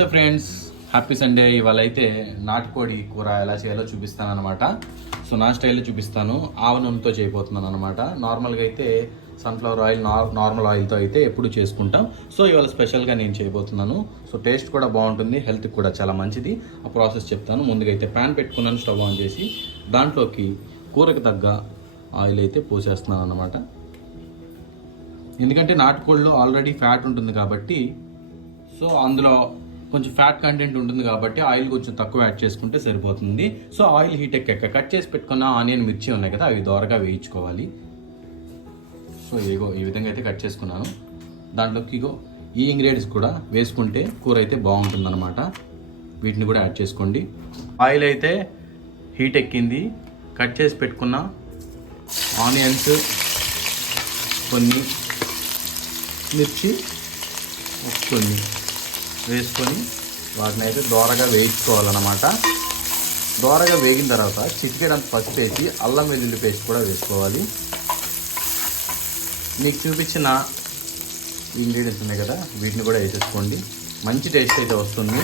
నమస్తే friends, happy Sunday. ఇవాళ అయితే నాటుకోడి కూర ఎలా చేయాలో చూపిస్తాను అనమాట. సో నా స్టైల్లో చూపిస్తాను. ఆవ నూనెతో చేయబోతున్నాను అనమాట. నార్మల్గా అయితే సన్ఫ్లవర్ ఆయిల్, నార్మల్ ఆయిల్తో అయితే ఎప్పుడు చేసుకుంటాం. సో ఇవాళ స్పెషల్గా నేను చేయబోతున్నాను. సో టేస్ట్ కూడా బాగుంటుంది, హెల్త్కి కూడా చాలా మంచిది. ఆ ప్రాసెస్ చెప్తాను. ముందుగా అయితే ప్యాన్ పెట్టుకున్నాను, స్టవ్ ఆన్ చేసి దాంట్లోకి కూరకు తగ్గ ఆయిల్ అయితే పోసేస్తున్నాను అనమాట. ఎందుకంటే నాటుకోళ్ళలో ఆల్రెడీ ఫ్యాట్ ఉంటుంది కాబట్టి, సో అందులో కొంచెం ఫ్యాట్ కంటెంట్ ఉంటుంది కాబట్టి ఆయిల్ కొంచెం తక్కువ యాడ్ చేసుకుంటే సరిపోతుంది. సో ఆయిల్ హీట్ ఎక్కాక కట్ చేసి పెట్టుకున్న ఆనియన్, మిర్చి ఉన్నాయి కదా, అవి దోరగా వేయించుకోవాలి. సో ఈ విధంగా అయితే కట్ చేసుకున్నాను. దాంట్లోకి ఈ ఇంగ్రీడియంట్స్ కూడా వేసుకుంటే కూర అయితే బాగుంటుందన్నమాట. వీటిని కూడా యాడ్ చేసుకోండి. ఆయిల్ అయితే హీట్ ఎక్కింది. కట్ చేసి పెట్టుకున్న ఆనియన్స్, కొన్ని మిర్చి కొన్ని వేసుకొని వాటిని అయితే దోరగా వేయించుకోవాలన్నమాట. దోరగా వేగిన తర్వాత చిటికెడంత పసుపు వేసి అల్లం వెల్లుల్లి పేస్ట్ కూడా వేసుకోవాలి. మీకు చూపించిన ఇంగ్రీడియంట్స్ ఉన్నాయి కదా, వీటిని కూడా వేసేసుకోండి. మంచి టేస్ట్ అయితే వస్తుంది.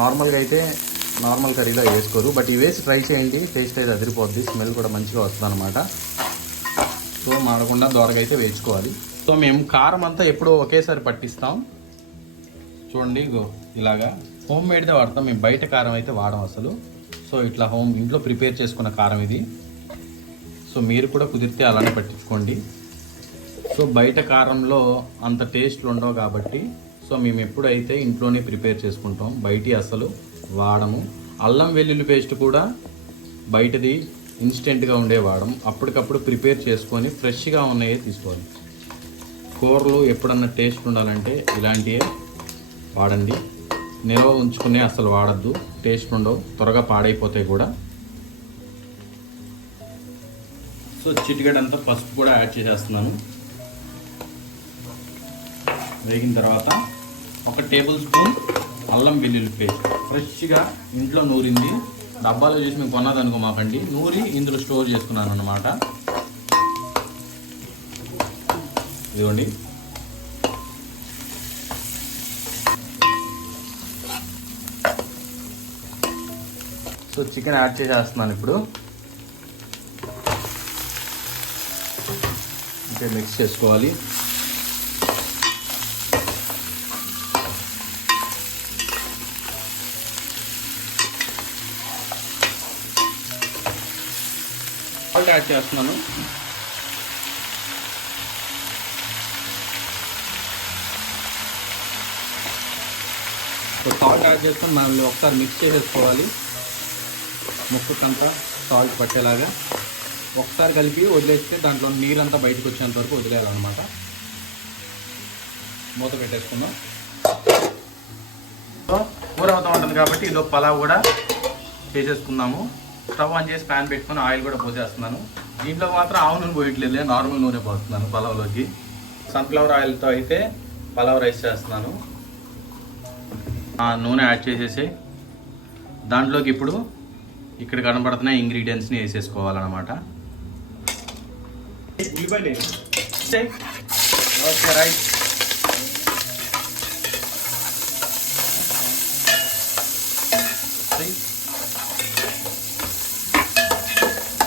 నార్మల్గా అయితే నార్మల్ కర్రీలో వేసుకోరు, బట్ ఇవి వేసి ట్రై చేయండి. టేస్ట్ అయితే అదిరిపోద్ది, స్మెల్ కూడా మంచిగా వస్తుంది అనమాట. సో మాడకుండా దోరగా అయితే వేయించుకోవాలి. సో మేము కారం అంతా ఎప్పుడూ ఒకేసారి పట్టిస్తాం. చూడండి, ఇలాగా హోమ్ మేడ్దే వాడతాం మేము. బయట కారం అయితే వాడం అసలు. సో ఇట్లా ఇంట్లో ప్రిపేర్ చేసుకున్న కారం ఇది. సో మీరు కూడా కుదిరితే అలానే పట్టించుకోండి. సో బయట కారంలో అంత టేస్ట్లు ఉండవు కాబట్టి, సో మేము ఎప్పుడైతే ఇంట్లోనే ప్రిపేర్ చేసుకుంటాం, బయటి అసలు వాడము. అల్లం వెల్లుల్లి పేస్ట్ కూడా బయటది ఇన్స్టెంట్గా ఉండే వాడము. అప్పటికప్పుడు ప్రిపేర్ చేసుకొని ఫ్రెష్గా ఉన్నాయే తీసుకోవాలి. కూరలు ఎప్పుడన్నా టేస్ట్ ఉండాలంటే ఇలాంటివే వాడండి. నిల్వ ఉంచుకునే అసలు వాడద్దు, టేస్ట్ ఉండవు, త్వరగా పాడైపోతాయి కూడా. సో చిటికెడంతా పసుపు కూడా యాడ్ చేసేస్తున్నాను. వేగిన తర్వాత 1 టేబుల్ స్పూన్ అల్లం వెల్లుల్లి పేస్ట్, ఫ్రెష్గా ఇంట్లో నూరింది. డబ్బాలో చేసి మీకు కొన్నది అనుకో మాకండి, నూరి ఇందులో స్టోర్ చేసుకున్నాను అన్నమాట. ఇదిగోండి. సో చికెన్ యాడ్ చేసేస్తున్నాను ఇప్పుడు. అంటే మిక్స్ చేసుకోవాలి. సాల్ట్ యాడ్ చేస్తున్నాను. సో సాల్ట్ యాడ్ చేసుకొని మనం ఒకసారి మిక్స్ చేసేసుకోవాలి. ముక్కకంతా సాల్ట్ పట్టేలాగా ఒకసారి కలిపి వదిలేస్తే దాంట్లో నీరంతా బయటకు వచ్చేంత వరకు వదిలేయాలన్నమాట. మూత పెట్టేసుకుందాం. సో కూర అవుతూ ఉంటుంది కాబట్టి ఇదో పలావ్ కూడా చేసేసుకుందాము. స్టవ్ ఆన్ చేసి ప్యాన్ పెట్టుకొని ఆయిల్ కూడా పోసేస్తున్నాను. దీంట్లో మాత్రం ఆవు నూనె పోయట్లేదు, నార్మల్ నూనె పోస్తున్నాను పలావ్లోకి. సన్ఫ్లవర్ ఆయిల్తో అయితే పలావ్ రైస్ చేస్తున్నాను. ఆ నూనె యాడ్ చేసేసి దాంట్లోకి ఇప్పుడు ఇక్కడ కనబడుతున్న ఇంగ్రీడియంట్స్ని వేసేసుకోవాలన్నమాట. Okay, right.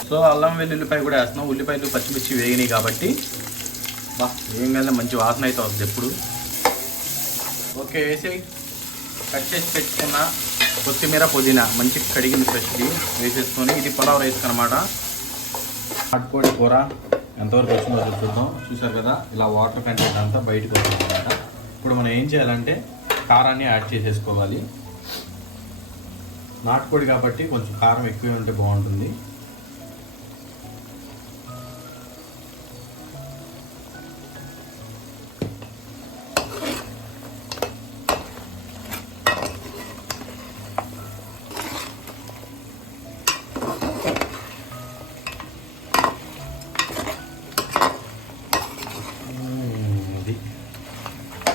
సో అల్లం వెల్లుల్లిపాయ కూడా వేస్తున్నాం. ఉల్లిపాయలు పచ్చిమిర్చి వేగినాయి కాబట్టి వేయగానే మంచి వాసన అయితే వస్తుంది ఎప్పుడు. ఓకే, వేసి కట్ చేసి పెట్టుకున్న కొత్తిమీర, పుదీనా మంచి కడిగిన ఫ్రెష్ది వేసేసుకొని, ఇది పలావ్ రైస్ అనమాట. నాటుకోడి కూర ఎంతవరకు వచ్చిందో చూద్దాం. చూసారు కదా, ఇలా వాటర్ కంటెంట్ అంతా బయటకు వచ్చింది అనమాట. ఇప్పుడు మనం ఏం చేయాలంటే కారాన్ని యాడ్ చేసేసుకోవాలి. నాటుకోడి కాబట్టి కొంచెం కారం ఎక్కువ ఉంటే బాగుంటుంది.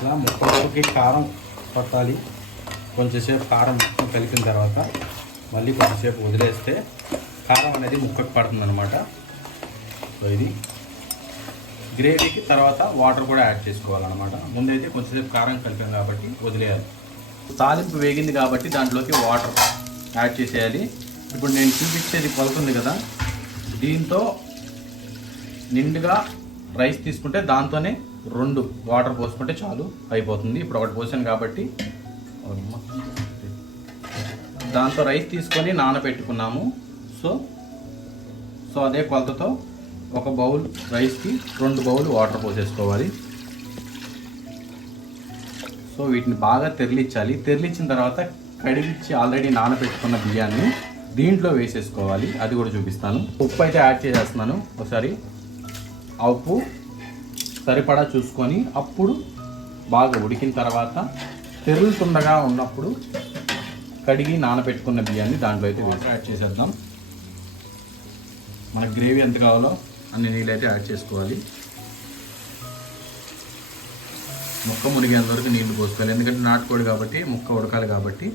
ఇలా ముక్కకి కారం పట్టాలి. కొంచెంసేపు కారం మొత్తం కలిపిన తర్వాత మళ్ళీ కొంచెంసేపు వదిలేస్తే కారం అనేది ముక్కకు పడుతుంది అనమాట. సో ఇది గ్రేవీకి తర్వాత వాటర్ కూడా యాడ్ చేసుకోవాలన్నమాట. ముందైతే కొంచెంసేపు కారం కలిపాం కాబట్టి వదిలేయాలి. తాలింపు వేగింది కాబట్టి దాంట్లోకి వాటర్ యాడ్ చేసేయాలి. ఇప్పుడు నేను చూపించేది కొలుతుంది కదా, దీంతో నిండుగా రైస్ తీసుకుంటే దాంతోనే 2 వాటర్ పోసుకుంటే చాలు, అయిపోతుంది. ఇప్పుడు ఒకటి పోసాను కాబట్టి దాంతో రైస్ తీసుకొని నానబెట్టుకున్నాము. సో అదే కొలతతో 1 బౌల్ రైస్కి 2 బౌల్ వాటర్ పోసేసుకోవాలి. సో వీటిని బాగా తెరలించాలి. తెరలించిన తర్వాత కడిగిచ్చి ఆల్రెడీ నానబెట్టుకున్న బియ్యాన్ని దీంట్లో వేసేసుకోవాలి. అది కూడా చూపిస్తాను. ఉప్పు అయితే యాడ్ చేసేస్తున్నాను. ఒకసారి ఆ ఉప్పు సరిపడా చూసుకొని అప్పుడు బాగా ఉడికిన తర్వాత తెరులుతుండగా ఉన్నప్పుడు కడిగి నానబెట్టుకున్న బియ్యాన్ని దాంట్లో అయితే వేసి యాడ్ చేసేద్దాం. మనకు గ్రేవీ ఎంత కావాలో అన్ని నీళ్ళు అయితే యాడ్ చేసుకోవాలి. ముక్క మునిగేంత వరకు నీళ్లు పోసుకోవాలి. ఎందుకంటే నాటుకోడి కాబట్టి ముక్క ఉడకాలి కాబట్టి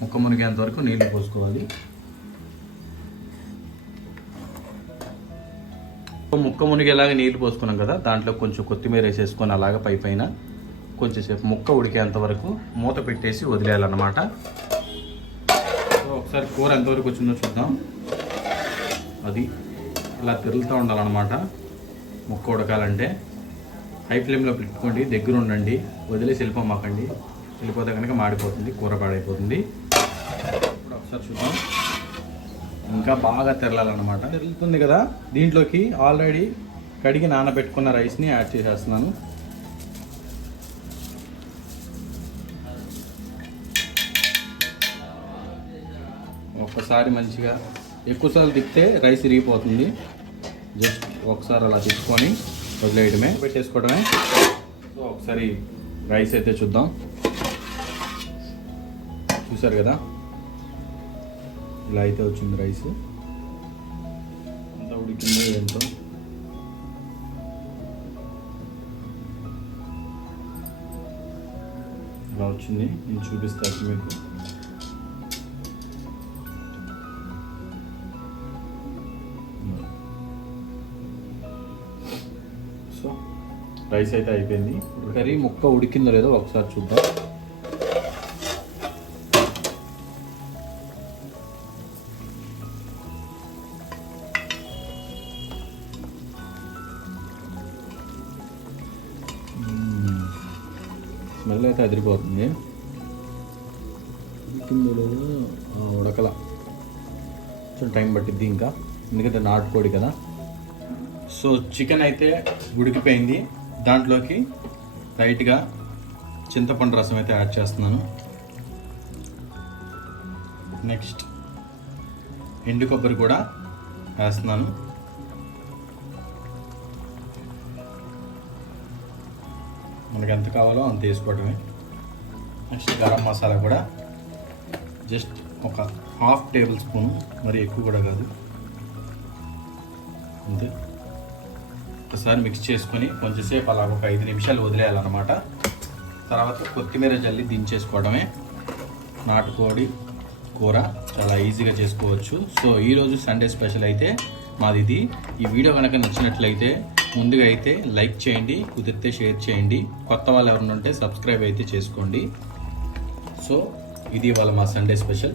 ముక్క మునిగేంత వరకు నీళ్లు పోసుకోవాలి. ముక్క మునిగేలాగా నీళ్లు పోసుకున్నాం కదా, దాంట్లో కొంచెం కొత్తిమీర వేసేసుకొని అలాగా పైన కొంచెంసేపు ముక్క ఉడికేంత వరకు మూత పెట్టేసి వదిలేయాలన్నమాట. సో ఒకసారి కూర ఎంతవరకు వచ్చిందో చూద్దాం. అది ఇలా తిరుగుతూ ఉండాలన్నమాట. ముక్క ఉడకాలంటే హై ఫ్లేమ్లో పెట్టుకోండి, దగ్గర ఉండండి, వదిలేసి వెళ్ళిపోమాకండి. వెళ్ళిపోతే కనుక మాడిపోతుంది, కూర పాడైపోతుంది. ఇప్పుడు ఒకసారి చూద్దాం. ఇంకా బాగా తెరలాలన్నమాట. తెరులుతుంది కదా, దీంట్లోకి ఆల్రెడీ కడిగి నానబెట్టుకున్న రైస్ని యాడ్ చేసేస్తున్నాను. ఒక్కసారి మంచిగా ఎక్కువసార్లు తిప్పితే రైస్ ఇరిగిపోతుంది. జస్ట్ ఒకసారి అలా తీసుకొని వదిలేయడమే, పెట్టేసుకోవడమే. సో ఒకసారి రైస్ అయితే చూద్దాం. చూసారు కదా, ఇలా అయితే వచ్చింది రైస్. అంతా ఉడికిందో ఏంటో. ఇలా వచ్చింది, నేను చూపిస్తాను మీకు. సో రైస్ అయితే అయిపోయింది. కర్రీ ముక్క ఉడికిందో లేదో ఒకసారి చూద్దాం. స్మెల్ అయితే అదిరిపోతుంది. ఉడికిందో లేదో ఉడకల, కొంచెం టైం పట్టిద్ది ఇంకా, ఎందుకంటే నాటుకోడి కదా. సో చికెన్ అయితే ఉడికిపోయింది. దాంట్లోకి లైట్గా చింతపండు రసం అయితే యాడ్ చేస్తున్నాను. నెక్స్ట్ ఎండు కొబ్బరి కూడా వేస్తున్నాను. మనకి ఎంత కావాలో అంత వేసుకోవడమే. నెక్స్ట్ గరం మసాలా కూడా జస్ట్ ఒక 1/2 టేబుల్ స్పూన్, మరి ఎక్కువ కూడా కాదు, అంతే. ఒకసారి మిక్స్ చేసుకొని కొంచెంసేపు అలా ఒక 5 నిమిషాలు వదిలేయాలన్నమాట. తర్వాత కొత్తిమీర జల్లి దించేసుకోవడమే. నాటుకోడి కూర చాలా ఈజీగా చేసుకోవచ్చు. సో ఈరోజు సండే స్పెషల్ అయితే మాది ఇది. ఈ వీడియో కనుక నచ్చినట్లయితే ముందుగా అయితే లైక్ చేయండి, కుదిరితే షేర్ చేయండి. కొత్త వాళ్ళు ఎవరైనా ఉంటే సబ్స్క్రైబ్ అయితే చేసుకోండి. సో ఇది ఇవాళ మా సండే స్పెషల్.